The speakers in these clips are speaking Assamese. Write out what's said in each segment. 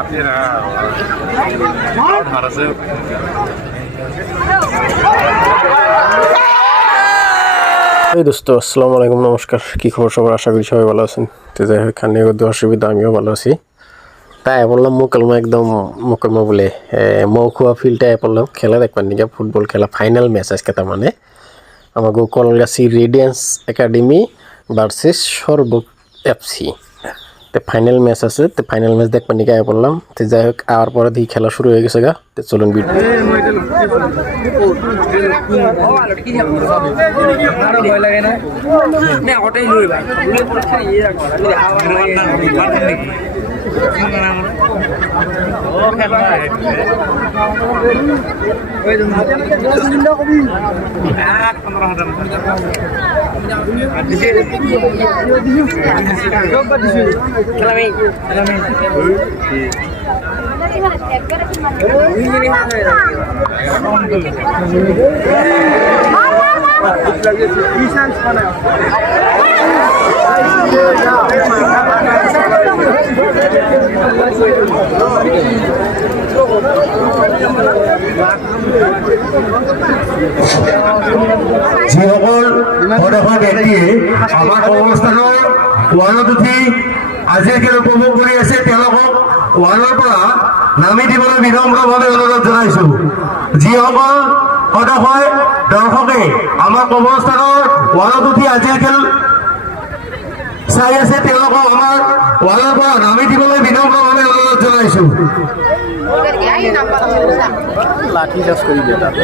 এই দোস্ত আসসালামু আলাইকুম, নমস্কার। কি খবর সবার? আশা করি সবাই ভালো আছেন। তো যাই হোক, খান নিয়ে অসুবিধা, আমিও ভালো আছি। তাই বললাম মোকালমা বলে মৌখুয়া ফিল্ডে বললাম খেলা দেখবার নিকা ফুটবল খেলা ফাইনাল ম্যাচ আজকে। তার মানে আমাকে কলগাছি রেডিয়েন্স একাডেমি ভার্সেস সর্বক এফসি, তো ফাইনাল ম্যাচ আছে। তো ফাইনাল ম্যাচ দেখবার নিকা বললাম। তো যাই হোক, আর পরে দিয়ে খেলা শুরু হয়ে গেছে গা। তো চলুন ভিডিও। যিসকল পদকৰ ব্যক্তিয়ে আমাৰ কৰ্মস্থানৰ ৱালত উঠি আজিৰ খেল উপভোগ কৰি আছে, তেওঁলোকক ৱালৰ পৰা নামি দিবলৈ বিনম্ৰভাৱে অনুৰোধ জনাইছো। যিসকল সদস্যই দৰ্শকে আমাৰ কৰ্মস্থানৰ ৱালত উঠি আজিৰ খেল চাই আছে, তেওঁলোকক আমাৰ ৱালৰ পৰা নামি দিবলৈ বিনম্ৰভাৱে অনুৰোধ জনাইছো। লাঠি চাষ কৰি দিয়ে তাত।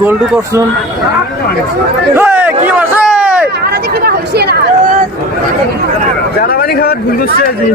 গোলটো কৰছুন কি আছে জানাবানি খাওয়াৰ ভুল কৰছে আজি